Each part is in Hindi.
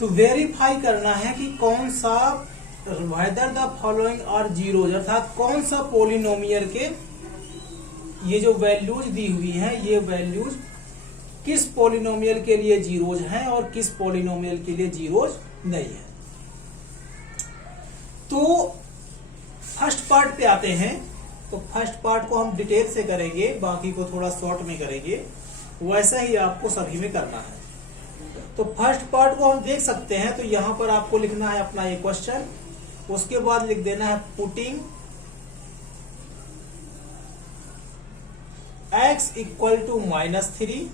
तो वेरीफाई करना है कि कौन सा whether the following are zeros, अर्थात कौन सा पोलिनोमियल के ये जो वैल्यूज दी हुई हैं ये वैल्यूज किस पोलिनोमियल के लिए जीरोज हैं और किस पोलिनोमियल के लिए जीरोज नहीं है। तो फर्स्ट पार्ट पे आते हैं। तो फर्स्ट पार्ट को हम डिटेल से करेंगे, बाकी को थोड़ा शॉर्ट में करेंगे, वैसा ही आपको सभी में करना है। तो फर्स्ट पार्ट को हम देख सकते हैं। तो यहां पर आपको लिखना है अपना ये क्वेश्चन, उसके बाद लिख देना है पुटिंग x इक्वल टू -3,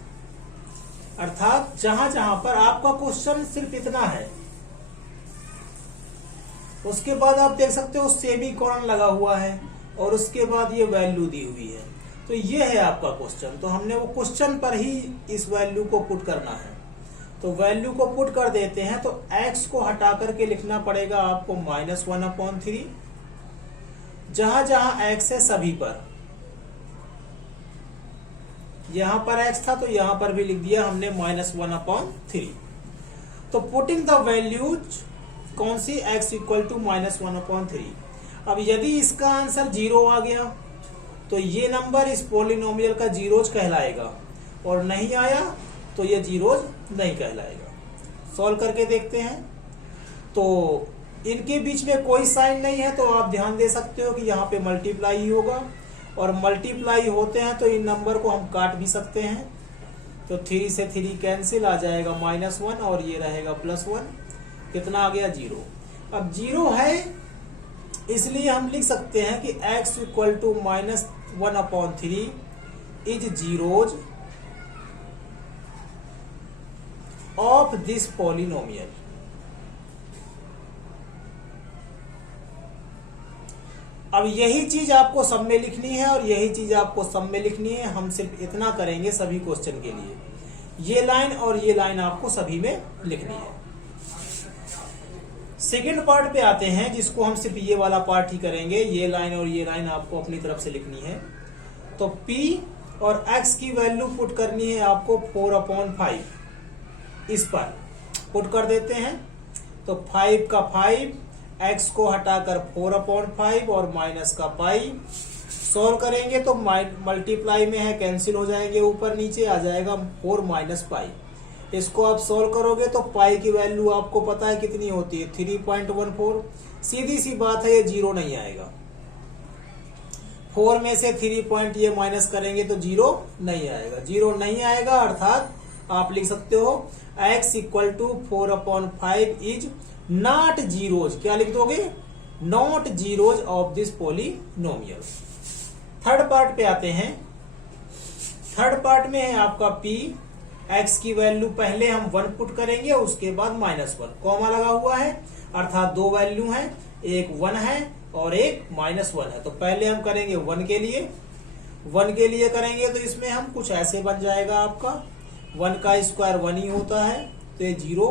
अर्थात जहां जहां पर आपका क्वेश्चन सिर्फ इतना है, उसके बाद आप देख सकते हो सेमीकोलन लगा हुआ है और उसके बाद ये वैल्यू दी हुई है। तो ये है आपका क्वेश्चन। तो हमने वो क्वेश्चन पर ही इस वैल्यू को पुट करना है। तो वैल्यू को पुट कर देते हैं। तो x को हटा करके लिखना पड़ेगा आपको -1/3, जहां जहां x है सभी पर। यहां पर x था तो यहां पर भी लिख दिया हमने -1/3। तो पुटिंग द वैल्यूज कौन सी, x इक्वल टू -1/3। अब यदि इसका आंसर 0 आ गया तो ये नंबर इस पोलिनोमियल का जीरोज कहलाएगा, और नहीं आया तो ये जीरोज नहीं कहलाएगा। सॉल्व करके देखते हैं। तो इनके बीच में कोई साइन नहीं है, तो आप ध्यान दे सकते हो कि यहाँ पे मल्टीप्लाई ही होगा, और मल्टीप्लाई होते हैं तो इन नंबर को हम काट भी सकते हैं। तो 3 से 3 कैंसिल, आ जाएगा -1 और ये रहेगा +1। कितना आ गया, 0। अब 0 है इसलिए हम लिख सकते हैं कि x equal to -1/3 is zeros of this polynomial. अब यही चीज आपको सब में लिखनी है और यही चीज आपको सब में लिखनी है। हम सिर्फ इतना करेंगे सभी क्वेश्चन के लिए, ये लाइन और ये लाइन आपको सभी में लिखनी है। सेकेंड पार्ट पे आते हैं, जिसको हम सिर्फ ये वाला पार्ट ही करेंगे। ये लाइन और ये लाइन आपको अपनी तरफ से लिखनी है। तो p और x की वैल्यू पुट करनी है आपको 4/5, इस पर पुट कर देते हैं। तो 5 का 5, x को हटाकर 4/5 और माइनस का पाई। सॉल्व करेंगे तो मल्टीप्लाई में है, कैंसिल हो जाएंगे, ऊपर नीचे आ जाएगा 4 - पाई। इसको आप सॉल्व करोगे तो पाई की वैल्यू आपको पता है कितनी होती है, 3.14। सीधी सी बात है, ये 0 नहीं आएगा। 4 में से 3 पॉइंट ये माइनस करेंगे तो 0 नहीं आएगा। 0 नहीं आएगा, अर्थात आप लिख सकते हो x equal to 4/5 is not zeros. क्या लिख दोगे, not zeros of this polynomial. Third part पे आते हैं। थर्ड पार्ट में है आपका p, x की वैल्यू पहले हम 1 पुट करेंगे, उसके बाद -1, कॉमा लगा हुआ है, अर्थात दो वैल्यू हैं, एक 1 है और एक -1 है। तो पहले हम करेंगे 1 के लिए। 1 के लिए करेंगे तो इसमें हम कुछ ऐसे बन जाएगा आपका 1 का स्क्वायर 1 ही होता है, तो ये 0,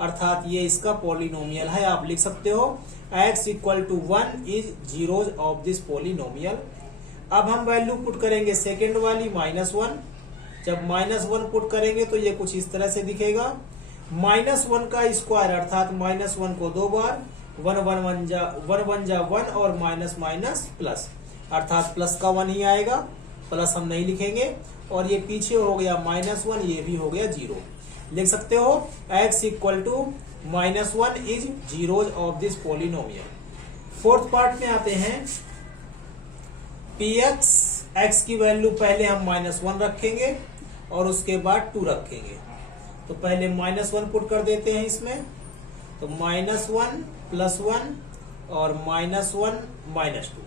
अर्थात ये इसका पोलिनोमियल है। आप लिख सकते हो x equal to 1 is zeros of this polynomial. अब हम वैल्यू पुट करेंगे सेकेंड वाली -1। जब -1 पुट करेंगे तो ये कुछ इस तरह से दिखेगा। -1 का स्क्वायर अर्थात -1 को 2 बार, 1 1 जा 1 और माइनस माइनस प्लस, अर्थात प्लस का 1 ही आएगा, प्लस हम नहीं लिखेंगे। और ये पीछे हो गया -1, ये भी हो गया 0। लिख सकते हो x equal to -1 is zeros of this polynomial. Fourth part में आते हैं। px, x की वैल्यू पहले हम -1 रखेंगे और उसके बाद 2 रखेंगे। तो पहले -1 पुट कर देते हैं इसमें। तो -1 + 1 और -1 - 2,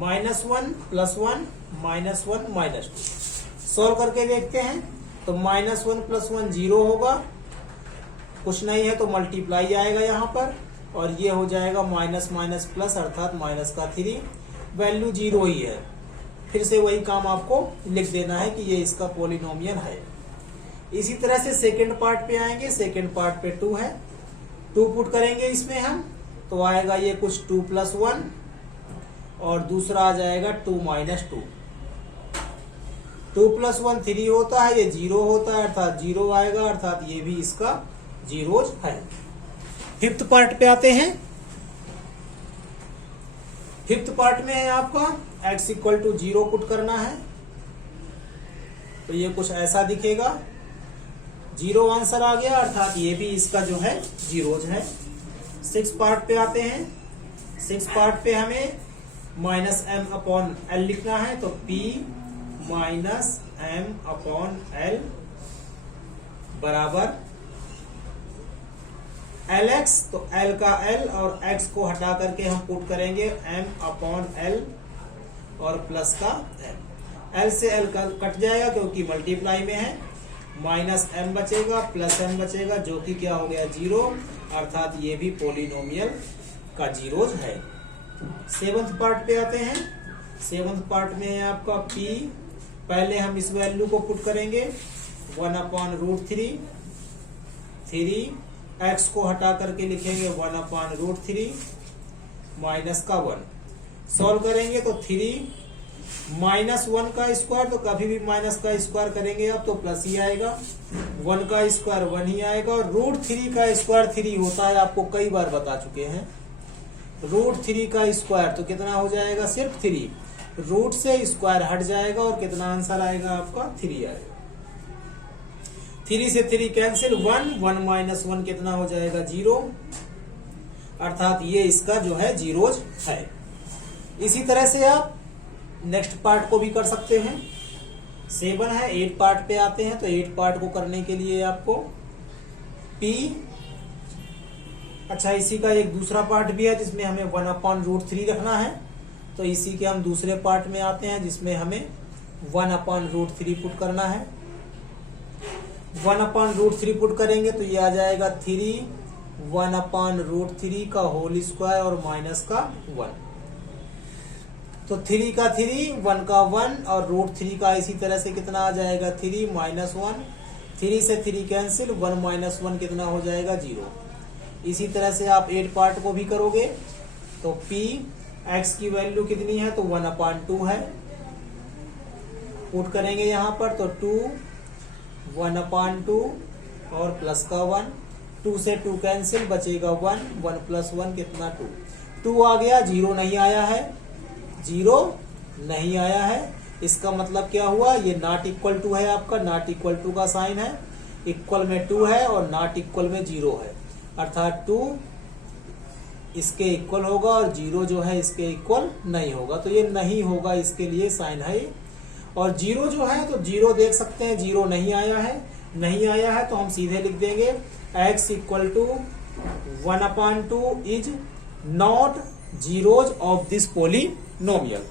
-1 + 1 - 2। सॉल्व करके देखते हैं। तो -1 + 1 0 होगा, कुछ नहीं है तो मल्टीप्लाई आएगा यहाँ पर, और ये हो जाएगा माइनस माइनस प्लस, अर्थात माइनस का 3, वैल्यू 0 ही है। फिर से वही काम आपको लिख देना है कि ये इसका पोलिनोमियल है। इसी तरह से सेकंड पार्ट पे आएंगे। सेकंड पार्ट पे 2 है, 2 पुट करेंगे इसमें हम, तो आएगा ये कुछ 2 + 1 और दूसरा आ जाएगा 2 - 2। 2 + 1 3 होता है, ये 0 होता है, अर्थात 0 आएगा, अर्थात ये भी इसका जीरोज है। फिफ्थ पार्ट पे आते हैं। फिफ्थ पार्ट में है आपका x इक्वल टू 0 पुट करना है, तो ये कुछ ऐसा दिखेगा, 0 आंसर आ गया, अर्थात ये भी इसका जो है जीरोज है। सिक्स पार्ट पे आते हैं। सिक्स पार्ट पे हमें माइनस एम अपॉन एल लिखना है, तो p minus M upon L बराबर एल एक्स, तो एल का एल और एक्स को हटा करके हम पुट करेंगे एम अपॉन एल और प्लस का एम। एल से एल कट जाएगा क्योंकि मल्टीप्लाई में है, माइनस एम बचेगा प्लस एम बचेगा, जो कि क्या हो गया 0, अर्थात ये भी पोलिनोमियल का जीरोज है। सेवंथ पार्ट पे आते हैं। सेवंथ पार्ट में है आपका p, पहले हम इस वैल्यू को पुट करेंगे 1 अपॉन रूट 3, एक्स को हटा करके लिखेंगे 1 अपॉन रूट 3 माइनस का 1। सॉल्व करेंगे तो 3 माइनस 1 का स्क्वायर, तो कभी भी माइनस का स्क्वायर करेंगे आप तो प्लस ही आएगा, 1 का स्क्वायर 1 ही आएगा, और रूट 3 का स्क्वायर 3 होता है, आपको कई बार बता चुके हैं। रूट 3 का स्क्वायर तो कितना हो जाएगा, सिर्फ 3, रूट से स्क्वायर हट जाएगा और कितना आंसर आएगा आपका 3 आएगा। 3 से 3 कैंसिल, 1 माइनस 1 कितना हो जाएगा 0, अर्थात ये इसका जो है जीरोज है। इसी तरह से आप नेक्स्ट पार्ट को भी कर सकते हैं। 7 है, 8 पार्ट पे आते हैं, तो 8 पार्ट को करने के लिए आपको p, अच्छा इसी का एक दूसरा पार्ट भी है जिसमें हमें 1 अपॉन रूट 3 रखना है, तो इसी के हम दूसरे पार्ट में आते हैं जिसमें हमें 1 अपॉन रूट 3 पुट करना है। 1 अपॉन रूट 3 पुट करेंगे तो ये आ जाएगा 3 1 अपॉन रूट 3 का होल स्क्वायर और माइनस का 1, तो 3 का 3 1 का 1 और रूट 3 का इसी तरह से कितना आ जाएगा 3 माइनस 1, 3 से 3 कैंसिल, 1 माइनस 1 कितना हो जाएगा 0। इसी तरह से आप 8 पार्ट को भी करोगे तो p x की वैल्यू कितनी है, तो 1 अपॉन 2 है, पुट करेंगे यहाँ पर तो 2 1 अपॉन 2 और प्लस का 1, 2 से 2 कैंसिल, बचेगा 1 प्लस 1 कितना 2 आ गया, 0 नहीं आया है, 0 नहीं आया है। इसका मतलब क्या हुआ, ये नॉट इक्वल टू है, आपका नॉट इक्वल टू का साइन है, इक्वल में 2 है और नॉट इक्वल में 0 है, अर्थात 2 इसके इक्वल होगा और 0 जो है इसके इक्वल नहीं होगा, तो ये नहीं होगा, इसके लिए साइन है। और 0 जो है तो 0 देख सकते हैं, 0 नहीं आया है, नहीं आया है तो हम सीधे लिख देंगे x equal to 1 upon 2 is not zeros of this polynomial.